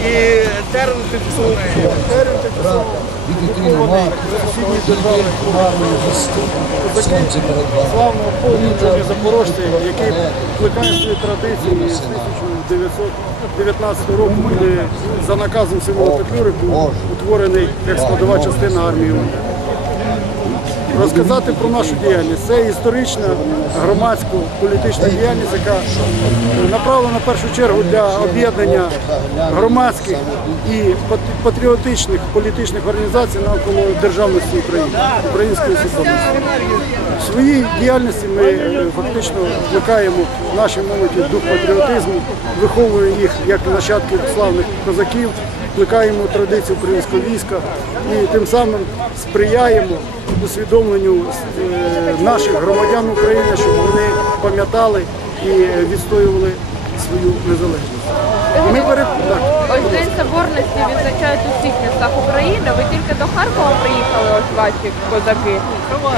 І термін тимчасовий. Термін тимчасовий. Сусідні держави славного полку чорні запорожці, які плекають свої традиції з 1919 року, коли за наказом Симона Петлюри був утворений як складова частина армії розказати про нашу діяльність. Це історична громадська політична діяльність, яка направлена в першу чергу для об'єднання громадських і патріотичних політичних організацій навколо державності України, української свідомості. В своїй діяльності ми е, фактично викликаємо нашій молоді дух патріотизму, виховуємо їх як нащадків славних козаків, плекаємо традицію українського війська і тим самим сприяємо усвідомленню е, наших громадян України, щоб вони пам'ятали і відстоювали свою незалежність. Ми перед. Ось День Соборності відзначають у всіх містах України. Ви тільки до Харкова приїхали, ось ваші козаки,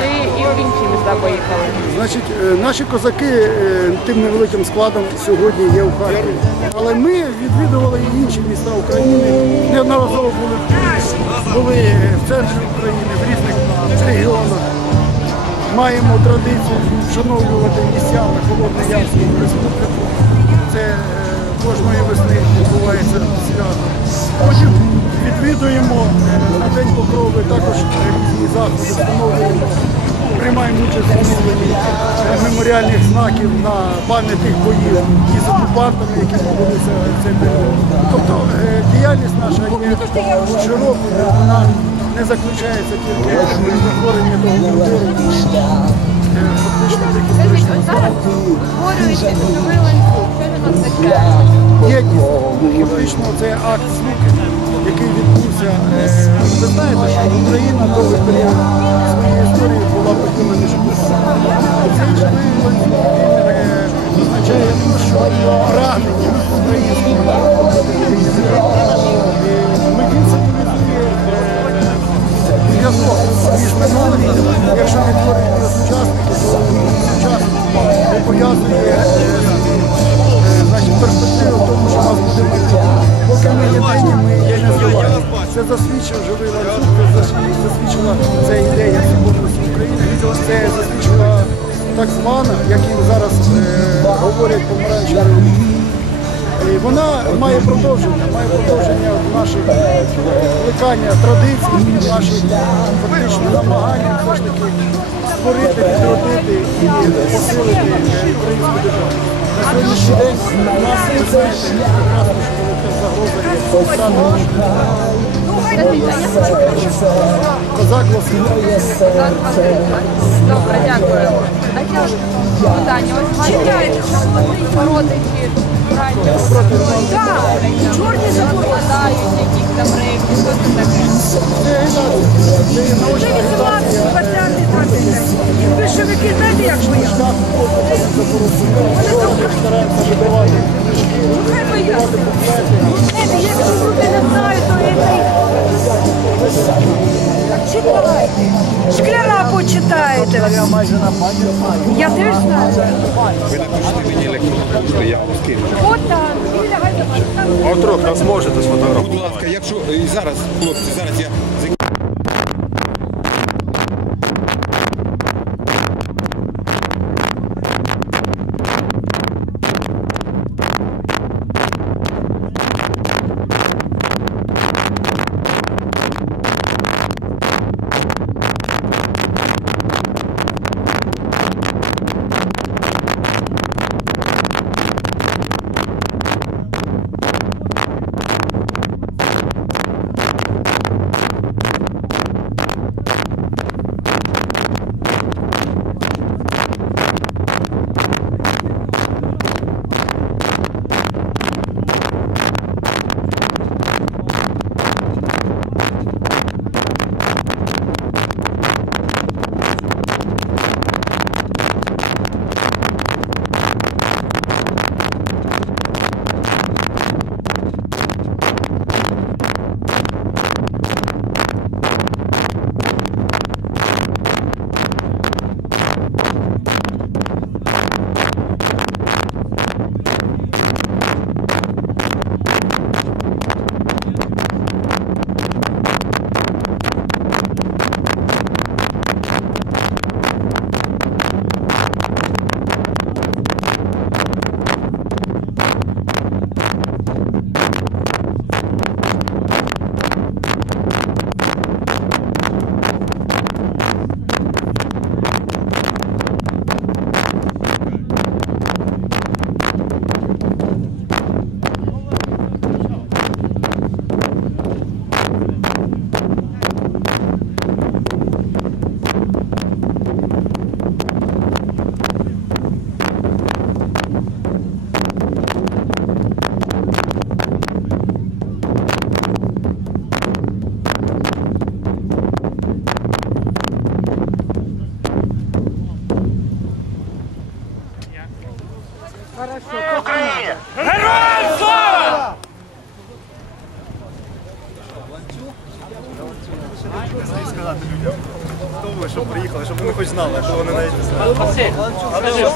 чи і в інші міста поїхали? Значить, е, наші козаки е, тим невеликим складом сьогодні є у Харкові. Але ми відвідували і інші міста України. Неодноразово були, в Києві, були в центрі України, в різних регіонах. Маємо традицію вшановлювати місцями Холодноярську республіку. Це е, кожної весни відбувається свято. Потім відвідуємо е, на День Покрови також різні заходи, встановлюємо, приймаємо участь в встановленні е, меморіальних знаків на пам'ять тих боїв із окупантами, які відбулися цей період. Тобто діяльність наша є широкою, не заключається тільки в створенні того культури. Фактично тільки зараз створюється новий ланцюг. Що єдність. Фактично це акт злуки, який відбувся. Е, Ви знаєте, що Україна довгий період своєї історії була поділена між. Означає, те, що прагнення українського народу. І зв'язок між минулим, якщо не творить про сучасників, то сучасник пов'язує е, е, перспективу в тому, що нас буде майбутнє. Поки ми єдині, ми є незалежні. Це засвідчив живий ланцюг, це засвідчила- ця ідея соборності України. Це засвідчила так звана, як їм зараз е, говорять революції. І вона має продовження, має продовження в наших плекання традицій, наших фактично намагання все ж таки створити, відродити і посилити е, українську державу. На сьогоднішній день у нас ви знаєте, що загроза є я хочу козак. Добре, дякую. А от питання. Ось маєте родичі, Чорні закладають якісь там рейки, що це таке? Вже 18, агітація. 20, 25. Більшовики, знаєте, як бояться? Так, Вони там... книжки, Хай бояться. Читайте. Шкляра почитаєте. Я теж знаю. Ви напишете мені електронну пошту, я вам скину. От там, біля Гайдамацька. Отрок, нас можете сфотографувати. Будь ласка, якщо і зараз, хлопці, зараз я сказати людям, хто ви, що приїхали, щоб вони хоч знали, що вони навіть не знали. А де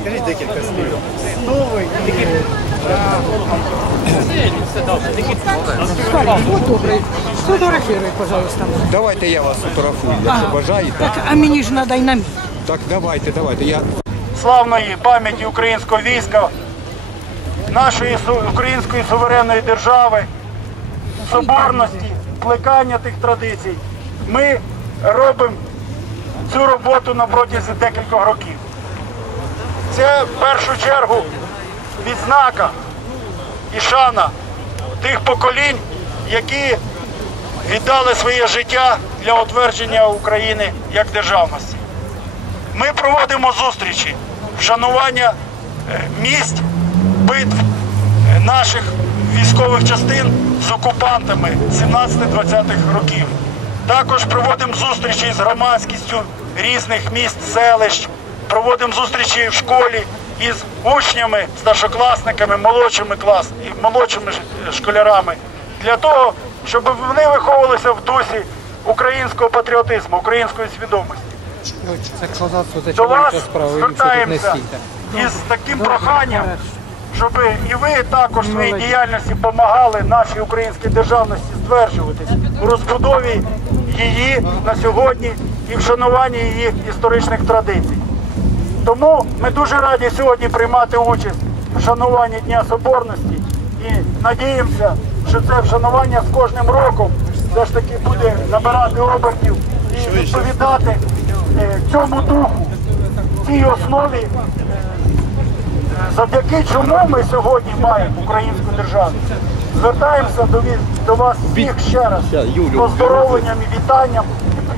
Скажіть декілька слів. Хто ви? і- Сфотографируй, пожалуйста. Давайте я вас фотографую, якщо бажаєте. Так, а мені ж надай на мій. Так, давайте, давайте. Я славної пам'яті українського війська, нашої су- української суверенної держави, соборності, плекання тих традицій. Ми робимо цю роботу на протязі декількох років. Це в першу чергу відзнака і шана тих поколінь, які віддали своє життя для утвердження України як державності. Ми проводимо зустрічі, вшанування е, місць битв е, наших військових частин з окупантами 17-20-х років. Також проводимо зустрічі з громадськістю різних міст, селищ, проводимо зустрічі в школі із учнями, старшокласниками, молодшими клас і молодшими школярами. Для того, щоб вони виховувалися в дусі українського патріотизму, української свідомості. До вас звертаємося із таким проханням, щоб і ви також в своїй діяльності допомагали нашій українській державності стверджуватись у розбудові її на сьогодні і вшануванні її історичних традицій. Тому ми дуже раді сьогодні приймати участь в вшануванні Дня Соборності і надіємося, що це вшанування з кожним роком все ж таки буде набирати обертів і відповідати е, цьому духу, цій основі, завдяки чому ми сьогодні маємо українську державу. Звертаємося до, до вас всіх ще раз з поздоровленням і вітанням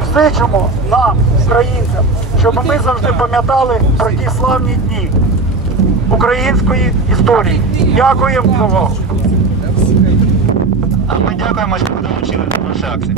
і зичимо нам, українцям, щоб ми завжди пам'ятали про ті славні дні української історії. Дякуємо за увагу. А ми дякуємо, що ви долучили до нашої акції.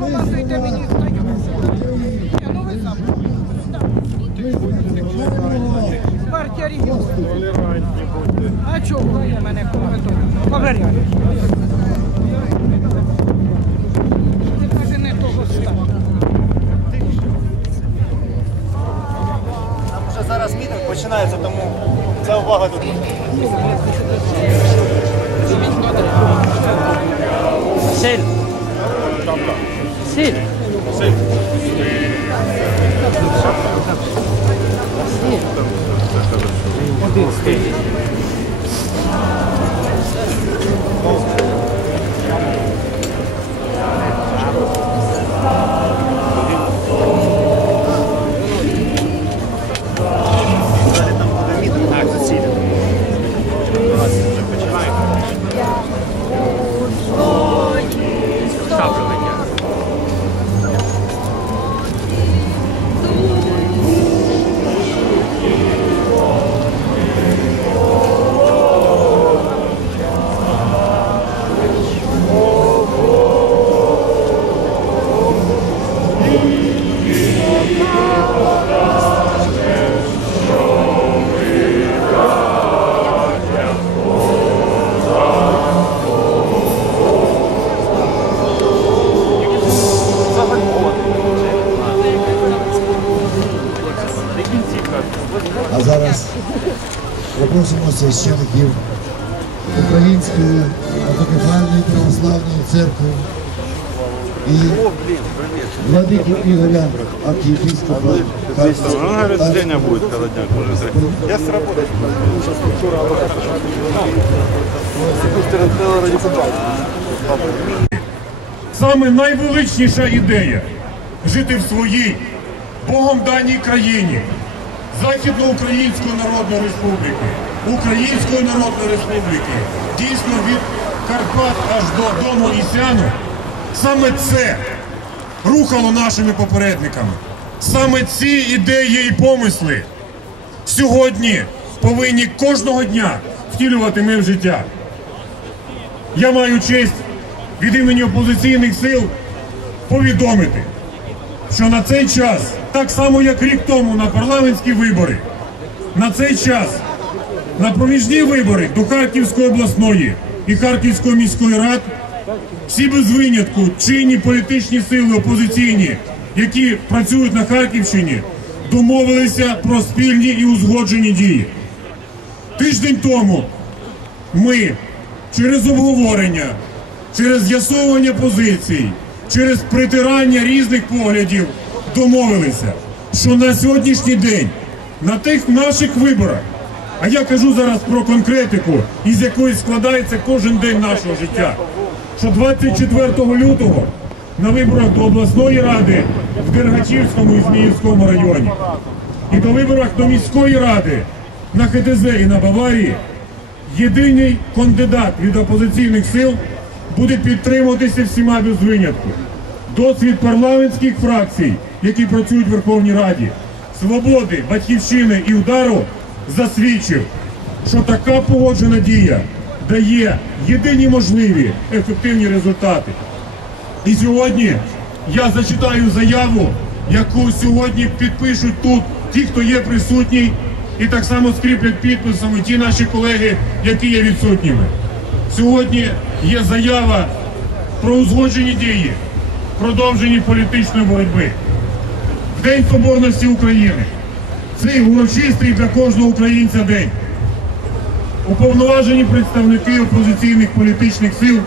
Командуйте мені стою. Ну ви сам. Партія чого ви мене поверяєш? Ти каже, не того став. Там вже зараз мітинг починається, тому ця увага тут. Василь. セールセールセール попросимо священиків Української автокефальної православної церкви і владику Ігоря архієпископа Харківського. будет, когда дня Я с работы. Саме найвеличніша ідея жити в своїй Богом даній країні Західноукраїнської Народної Республіки, Української Народної Республіки, дійсно від Карпат аж до Дому і Сяну, саме це рухало нашими попередниками. Саме ці ідеї і помисли сьогодні повинні кожного дня втілювати ми в життя. Я маю честь від імені опозиційних сил повідомити, що на цей час, так само як рік тому на парламентські вибори, на цей час на проміжні вибори до Харківської обласної і Харківської міської рад всі без винятку чинні політичні сили опозиційні, які працюють на Харківщині, домовилися про спільні і узгоджені дії. Тиждень тому ми через обговорення, через з'ясовування позицій, через притирання різних поглядів домовилися, що на сьогоднішній день на тих наших виборах, а я кажу зараз про конкретику, із якої складається кожен день нашого життя, що 24 лютого на виборах до обласної ради в Дергачівському і Зміївському районі. І до виборах до міської ради на ХТЗ і на Баварії єдиний кандидат від опозиційних сил буде підтримуватися всіма без винятку. Досвід парламентських фракцій, які працюють в Верховній Раді, свободи, батьківщини і удару засвідчив, що така погоджена дія дає єдині можливі ефективні результати. І сьогодні я зачитаю заяву, яку сьогодні підпишуть тут ті, хто є присутній, і так само скріплять підписами ті наші колеги, які є відсутніми. Сьогодні є заява про узгоджені дії, продовжені політичної боротьби. День Соборності України. Цей урочистий для кожного українця день. Уповноважені представники опозиційних політичних сил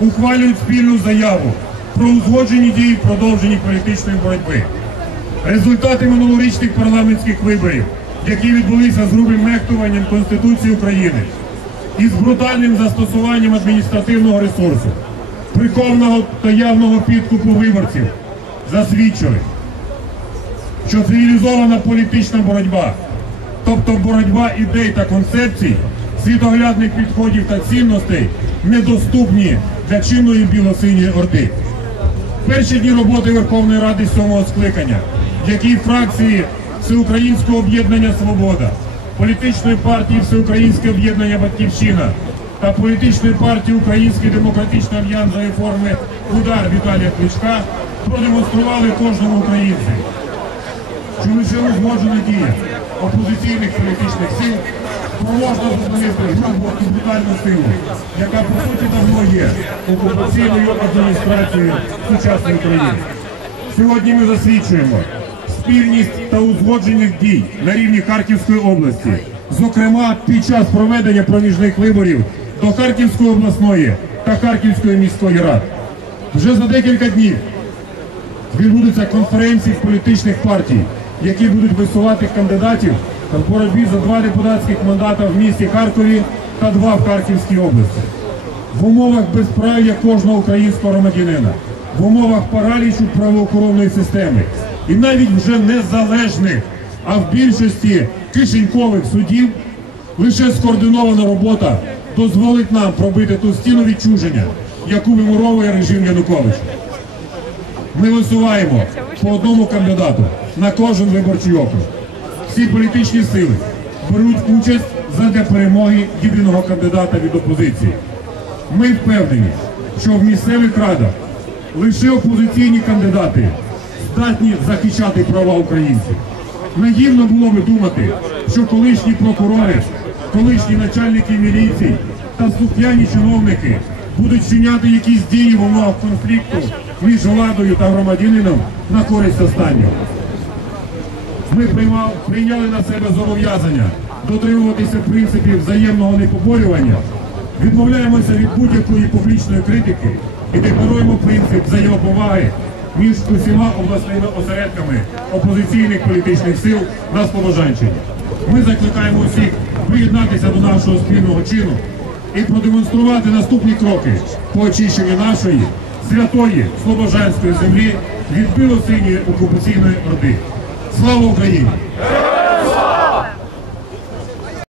ухвалюють спільну заяву про узгоджені дії продовжені політичної боротьби. Результати минулорічних парламентських виборів, які відбулися з грубим нехтуванням Конституції України і з брутальним застосуванням адміністративного ресурсу, прихованого та явного підкупу виборців, засвідчили, що цивілізована політична боротьба, тобто боротьба ідей та концепцій, світоглядних підходів та цінностей, недоступні для чинної білосиньої орди. Перші дні роботи Верховної Ради сьомого скликання, в якій фракції Всеукраїнського об'єднання Свобода, політичної партії Всеукраїнське об'єднання Батьківщина та політичної партії Український демократичний альянс за реформи Удар Віталія Кличка продемонстрували кожному українцю, що лише узгоджена дія опозиційних політичних сил спроможна зупинити грубу і брутальну силу, яка по суті давно є окупаційною адміністрацією сучасної України. Сьогодні ми засвідчуємо спільність та узгоджених дій на рівні Харківської області, зокрема під час проведення проміжних виборів до Харківської обласної та Харківської міської ради. Вже за декілька днів відбудуться конференції політичних партій, які будуть висувати кандидатів в боротьбі за два депутатських мандата в місті Харкові та два в Харківській області. В умовах безправ'я кожного українського громадянина, в умовах паралічу правоохоронної системи і навіть вже незалежних, а в більшості кишенькових судів лише скоординована робота дозволить нам пробити ту стіну відчуження, яку вимуровує режим Януковича. Ми висуваємо по одному кандидату на кожен виборчий округ. Всі політичні сили беруть участь задля перемоги єдиного кандидата від опозиції. Ми впевнені, що в місцевих радах лише опозиційні кандидати здатні захищати права українців. Наївно було би думати, що колишні прокурори, колишні начальники міліції та слухняні чиновники будуть вчиняти якісь дії в умовах конфлікту між владою та громадянином на користь останнього. Ми прийняли на себе зобов'язання дотримуватися принципів взаємного непоборювання, відмовляємося від будь-якої публічної критики і декларуємо принцип взаємоповаги між усіма обласними осередками опозиційних політичних сил на Слобожанщині. Ми закликаємо усіх приєднатися до нашого спільного чину і продемонструвати наступні кроки по очищенню нашої святої Слобожанської землі від білосиньої окупаційної орди. Слава Україні!